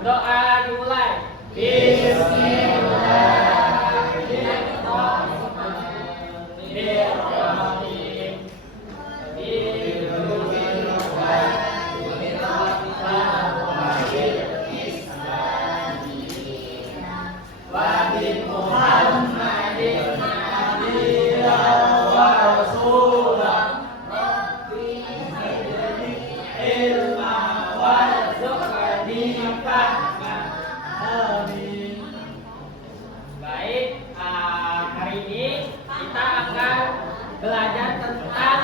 Berdoa dimulai. Bismillahirrahmanirrahim. Baik, hari ini kita akan belajar tentang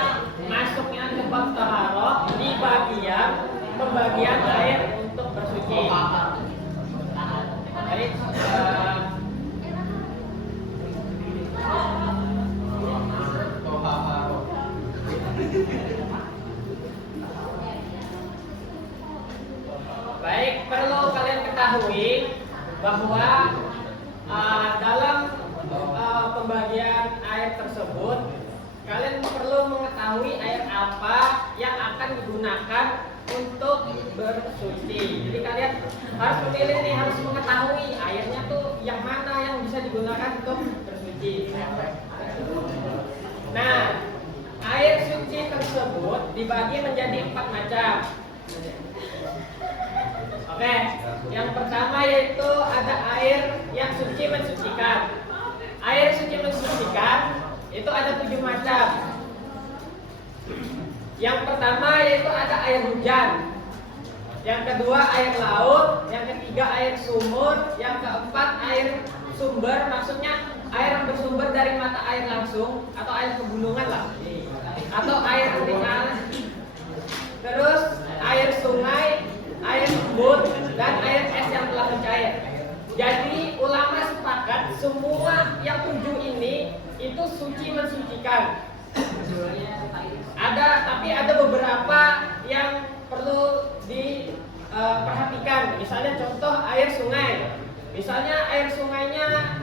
masuknya ke bab taharah di bagian pembagian air untuk bersuci. Baik, baik, perlu kalian ketahui bahwa dalam pembagian air tersebut kalian perlu mengetahui air apa yang akan digunakan untuk bersuci. Jadi kalian harus memilih nih, harus mengetahui airnya tuh yang mana yang bisa digunakan untuk bersuci. Nah, air suci tersebut dibagi menjadi 4 macam. Oke, yang pertama yaitu ada air yang suci mensucikan. Air suci mensucikan itu ada 7 macam. Yang pertama yaitu ada air hujan. Yang kedua air laut. Yang ketiga air sumur. Yang keempat air sumber, maksudnya air yang bersumber dari mata air langsung atau air pegunungan lah, atau air keringan. Terus air sungai, air embun, dan air es yang telah mencair. Jadi ulama sepakat semua yang 7 ini itu suci mensucikan. Tapi ada beberapa yang perlu diperhatikan. Misalnya contoh air sungai. Misalnya air sungainya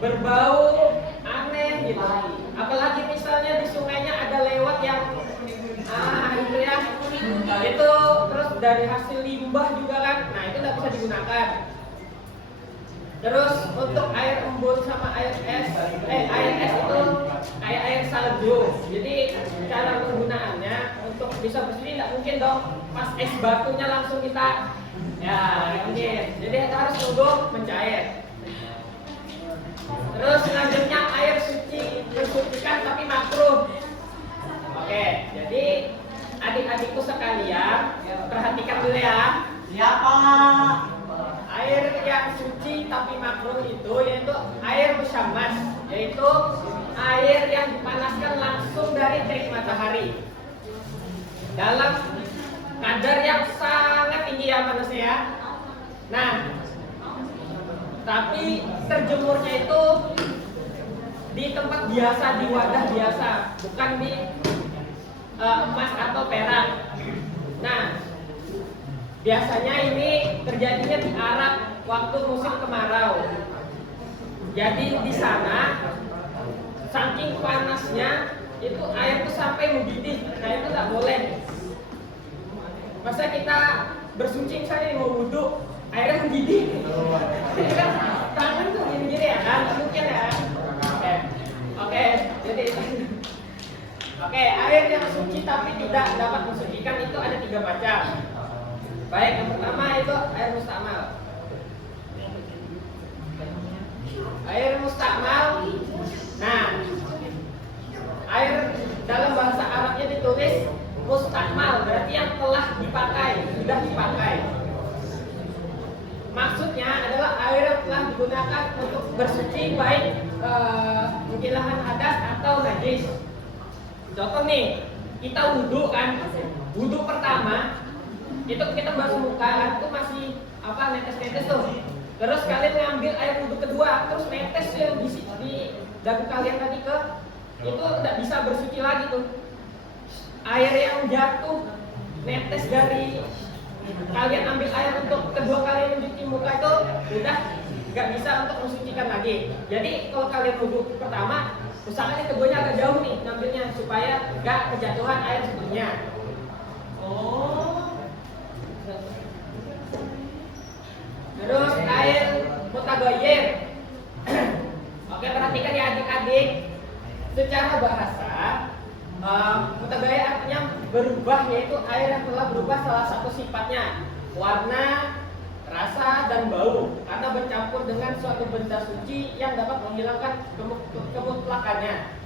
berbau aneh gitu. Apalagi misalnya di sungainya ada lewat yang itu ya, itu terus dari hasil limbah juga kan, nah itu tidak bisa digunakan. Terus untuk air embun sama air es itu kayak air salju. Jadi cara penggunaannya untuk bisa bersih tidak mungkin dong pas es batunya langsung kita, ya mungkin. Jadi kita harus tunggu mencair. Terus selanjutnya air suci mensucikan tapi makruh. Oke, jadi adik-adikku sekalian, perhatikan dulu ya. Siapa? Air yang suci tapi makruh itu yaitu air musyammas, yaitu air yang dipanaskan langsung dari terik matahari dalam kadar yang sangat tinggi ya panasnya ya. Nah, tapi terjemurnya itu di tempat biasa, di wadah biasa, bukan di emas atau perak. Nah, biasanya ini terjadinya di Arab waktu musim kemarau. Jadi di sana saking panasnya itu air itu sampai mendidih. Nah itu nggak boleh. Masa kita bersuci misalnya mau wudhu, airnya mendidih. Kan tangan tuh gini-gini ya kan? Mungkin ya. Oke, jadi oke, air yang suci tapi tidak dapat mensucikan itu ada 3 macam. Baik, yang pertama itu air mustakmal. Air mustakmal. Nah, air dalam bahasa Arabnya ditulis mustakmal, berarti yang telah dipakai, sudah dipakai. Maksudnya adalah air yang telah digunakan untuk bersuci, baik mungkin lahan hadas atau najis. Contoh nih, kita wudhu kan, wudhu pertama itu kita basuh muka kan, itu masih netes-netes tuh. Terus kalian ngambil air wudhu kedua, terus netes yang di dagu kalian tadi ke itu tidak bisa bersuci lagi tuh. Air yang jatuh netes dari kalian ambil air untuk kedua kali mencuci muka itu udah nggak bisa untuk mensucikan lagi. Jadi kalau kalian wudhu pertama, usahakan yang keduanya agak jauh nih ngambilnya supaya nggak kejatuhan air sebelumnya. Terus air mutaghayyir. Oke, perhatikan ya adik-adik. Secara bahasa, mutaghayyir artinya berubah, yaitu air yang telah berubah salah satu sifatnya, warna, rasa, dan bau, karena bercampur dengan suatu benda suci yang dapat menghilangkan kemutlakannya.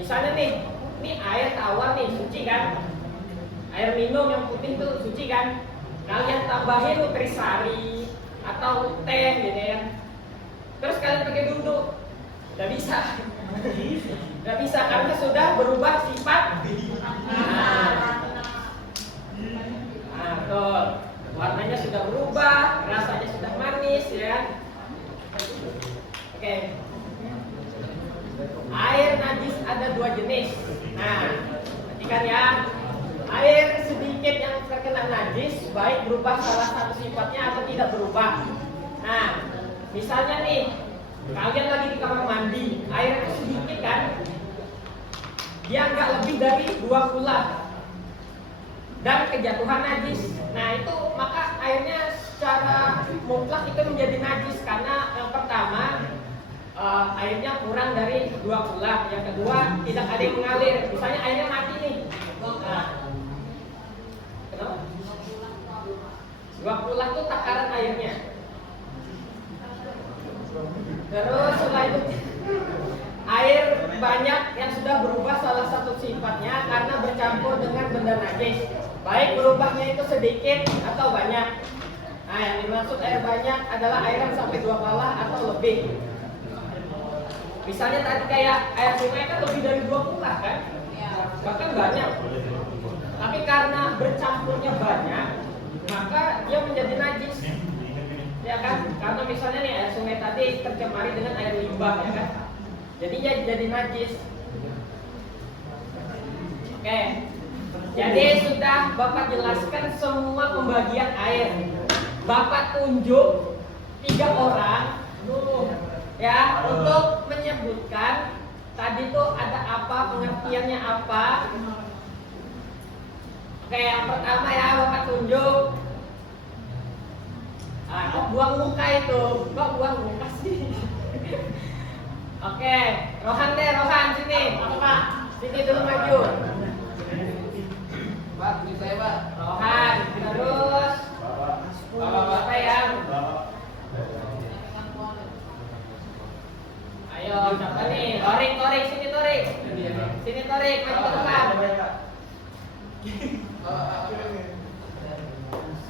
Misalnya nih, ini air tawar nih, suci kan? Air minum yang putih itu suci kan? Kalian tambahin nutrisari atau teh gitu ya. Terus kalian pakai duduk, nggak bisa. Nggak bisa karena sudah berubah sifat. Betul. Warnanya sudah berubah, rasanya sudah manis ya. Oke. Air najis ada dua jenis. Nah, perhatikan ya. Air sedikit yang terkena najis, baik berubah salah satu sifatnya atau tidak berubah. Nah, misalnya nih, kalian lagi di kamar mandi, air itu sedikit kan? Dia nggak lebih dari 2 kula dan kejatuhan najis. Nah itu maka airnya secara mutlak itu menjadi najis karena yang pertama airnya kurang dari 2 kula, yang kedua tidak ada yang mengalir. Misalnya airnya mati nih. Nah, kenapa? 2 kula itu takaran airnya. Terus setelah itu air banyak yang sudah berubah salah satu sifatnya karena bercampur dengan benda najis, baik berubahnya itu sedikit atau banyak. Nah yang dimaksud air banyak adalah air yang sampai 2 kala atau lebih. Misalnya tadi kayak air sungai kan lebih dari 2 kula kan, bahkan banyak. Tapi karena bercampurnya banyak, maka dia menjadi najis. Ya kan? Karena misalnya nih air sungai tadi tercemari dengan air limbah ya kan? Jadinya jadi najis. Oke. Jadi sudah Bapak jelaskan semua pembagian air. Bapak tunjuk 3 orang ya untuk menyebutkan tadi tuh ada apa, pengertiannya apa. Oke, yang pertama ya Bapak tunjuk. Kok buang muka itu? Kok buang muka sih? Oke, Rohan deh, Rohan sini. Apa Pak? Sini dulu maju. Pak, ini saya Pak. Rohan, terus. Bapak yang. Ayo, siapa nih? Torik, sini Torik. Sini Torik, maju ke depan.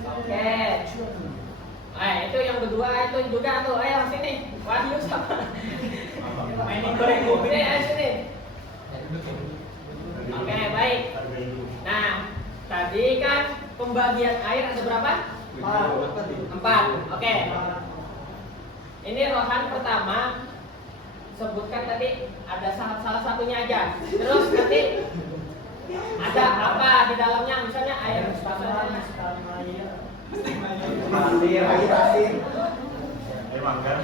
Oke. Itu yang kedua itu juga tuh. Ayo sini. Wahyu sama. Mainin goreng mobil ayo sini. Oke, baik. Nah, tadi kan pembagian air ada berapa? 4. Oke. Ini Rohan pertama. Sebutkan tadi ada salah satunya aja. Terus nanti ada apa di dalamnya? Misalnya air pasir. Air mangga.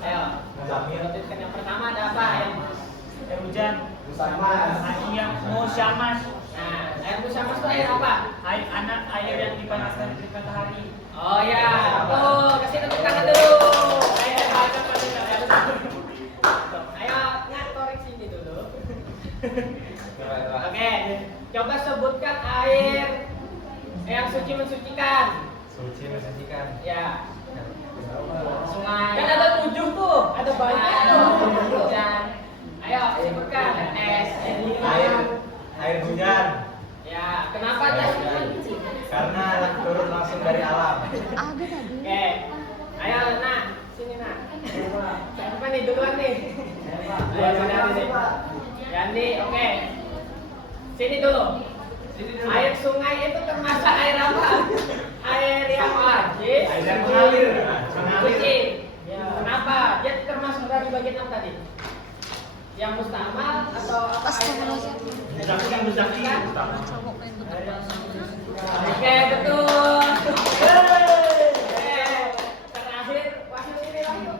Ayo. Sebutkan yang pertama ada apa? Air hujan. Musyamas. Nah, air musyamas itu air apa? Air yang dipanaskan di matahari. Oh ya, tuh kasih tepuk tangan dulu. Ayo ngatorik sini dulu. Oke, coba sebutkan air yang suci mensucikan. Ya. Sungai. Kan ada 7 tuh, ada banyak tuh. Ayo sebutkan. Air hujan. Ya, kenapa tadi? Karena turun langsung dari alam. Oke. Ayo nak, sini nak. Siapa nih duluan nih? Yandi, oke. Sini dulu. Air sungai itu termasuk air apa? Air yang najis. Air yang mengalir. Suci. Kenapa? Dia termasuk dari bagian apa tadi? Yang mustamal atau apa? Yang muzaki. Oke, betul. Terakhir, Wahyu sini Wahyu.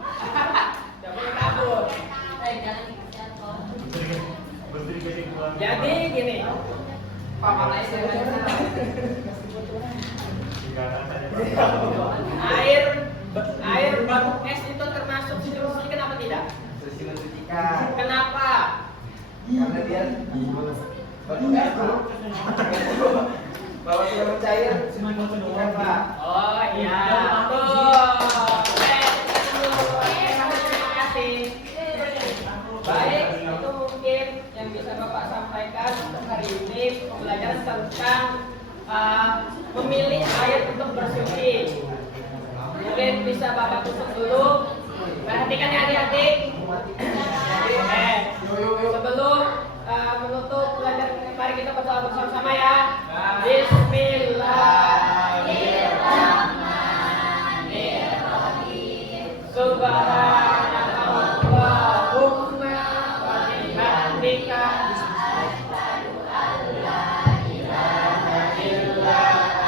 Jangan kabur. Jadi gini. Papa lain Air air batu es itu termasuk suci mensucikan apa tidak? Suci mensucikan. Kenapa? Karena dia batu es bahwa sudah mencair suci mensucikan, Pak. Oh iya, betul. Terima kasih. Baik, itu mungkin yang bisa Bapak sampaikan untuk hari ini, pembelajaran tentang memilih air untuk bersuci. Mungkin bisa Bapak tutup dulu. Perhatikan ya adik-adik. Sebelum menutup pelajaran ini, mari kita berdoa bersama-sama ya. Bismillahirrahmanirrahim. Subhanallahumma wa bihamdika. Asyhadu an la ilaha illa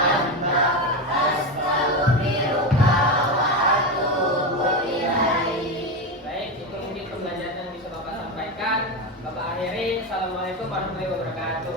anta, astaghfiruka wa atubu ilaik. Baik, itu mungkin pembelajaran yang bisa Bapak sampaikan. Bapak akhiri. Assalamualaikum warahmatullahi wabarakatuh.